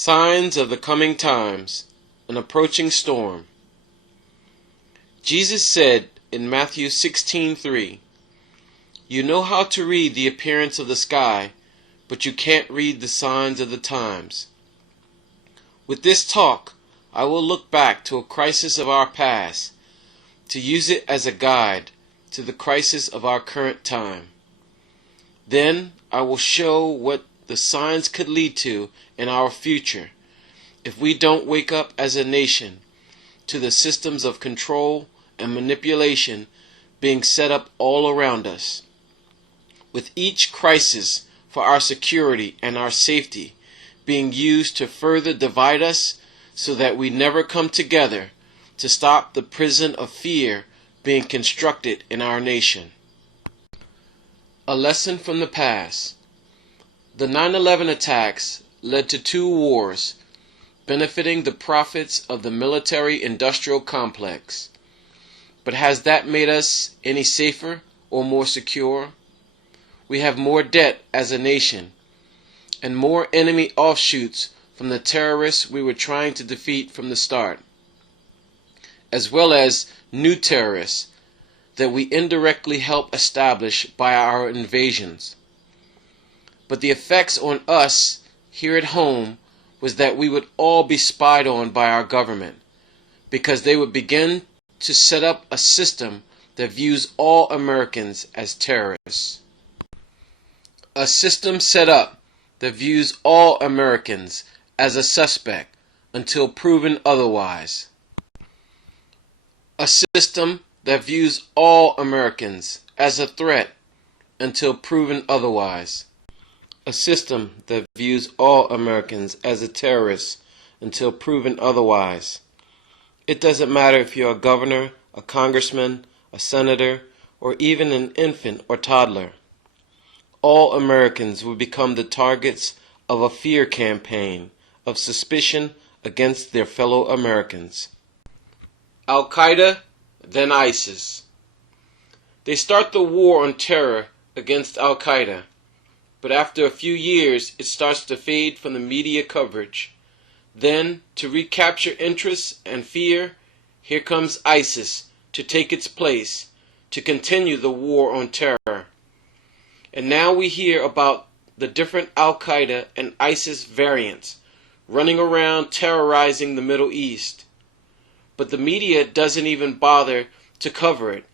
Signs of the coming times, an approaching storm. Jesus said in Matthew 16:3, "You know how to read the appearance of the sky, but you can't read the signs of the times." With this talk, I will look back to a crisis of our past, to use it as a guide to the crisis of our current time. Then I will show what the signs could lead to in our future if we don't wake up as a nation to the systems of control and manipulation being set up all around us, with each crisis for our security and our safety being used to further divide us so that we never come together to stop the prison of fear being constructed in our nation. A lesson from the past. The 9/11 attacks led to 2 wars, benefiting the profits of the military-industrial complex. But has that made us any safer or more secure? We have more debt as a nation, and more enemy offshoots from the terrorists we were trying to defeat from the start, as well as new terrorists that we indirectly help establish by our invasions. But the effects on us here at home was that we would all be spied on by our government, because they would begin to set up a system that views all Americans as terrorists. A system set up that views all Americans as a suspect until proven otherwise. A system that views all Americans as a threat until proven otherwise. A system that views all Americans as a terrorist until proven otherwise. It doesn't matter if you're a governor, a congressman, a senator, or even an infant or toddler. All Americans will become the targets of a fear campaign of suspicion against their fellow Americans. Al-qaeda, then ISIS. They start the war on terror against Al-qaeda, but after a few years it starts to fade from the media coverage. Then, to recapture interest and fear, here comes ISIS to take its place, to continue the war on terror. And now we hear about the different Al-qaeda and ISIS variants running around terrorizing the Middle East. But the media doesn't even bother to cover it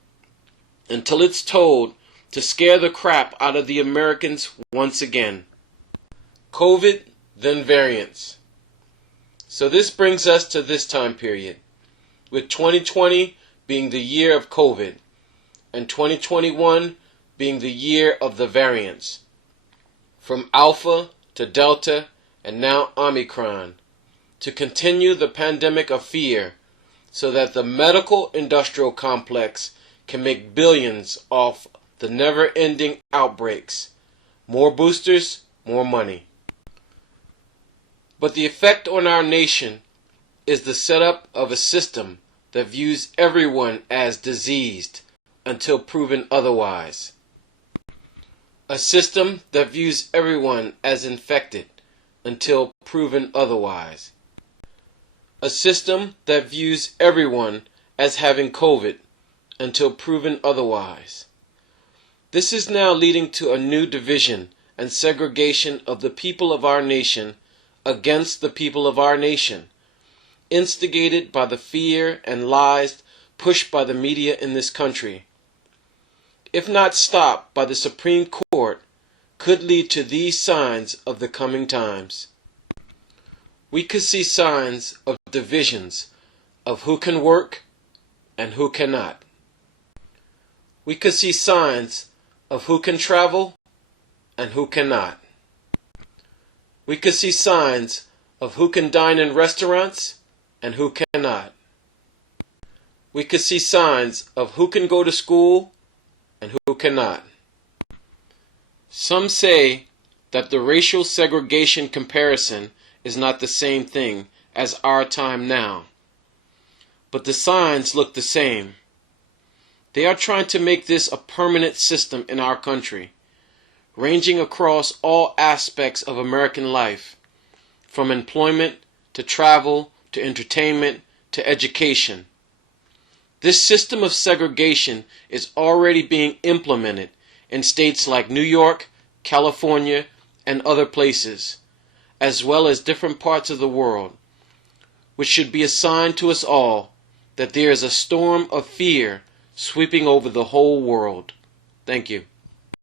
until it's told to scare the crap out of the Americans once again. COVID, then variants. So this brings us to this time period, with 2020 being the year of COVID, and 2021 being the year of the variants, from Alpha to Delta and now Omicron, to continue the pandemic of fear so that the medical industrial complex can make billions off the never-ending outbreaks. More boosters, more money. But the effect on our nation is the setup of a system that views everyone as diseased until proven otherwise. A system that views everyone as infected until proven otherwise. A system that views everyone as having COVID until proven otherwise. This is now leading to a new division and segregation of the people of our nation against the people of our nation, instigated by the fear and lies pushed by the media in this country. If not stopped by the Supreme Court, could lead to these signs of the coming times. We could see signs of divisions of who can work and who cannot. We could see signs of who can travel and who cannot. We could see signs of who can dine in restaurants and who cannot. We could see signs of who can go to school and who cannot. Some say that the racial segregation comparison is not the same thing as our time now, but the signs look the same. They are trying to make this a permanent system in our country, ranging across all aspects of American life, from employment to travel to entertainment to education. This system of segregation is already being implemented in states like New York, California, and other places, as well as different parts of the world, which should be a sign to us all that there is a storm of fear sweeping over the whole world. Thank you.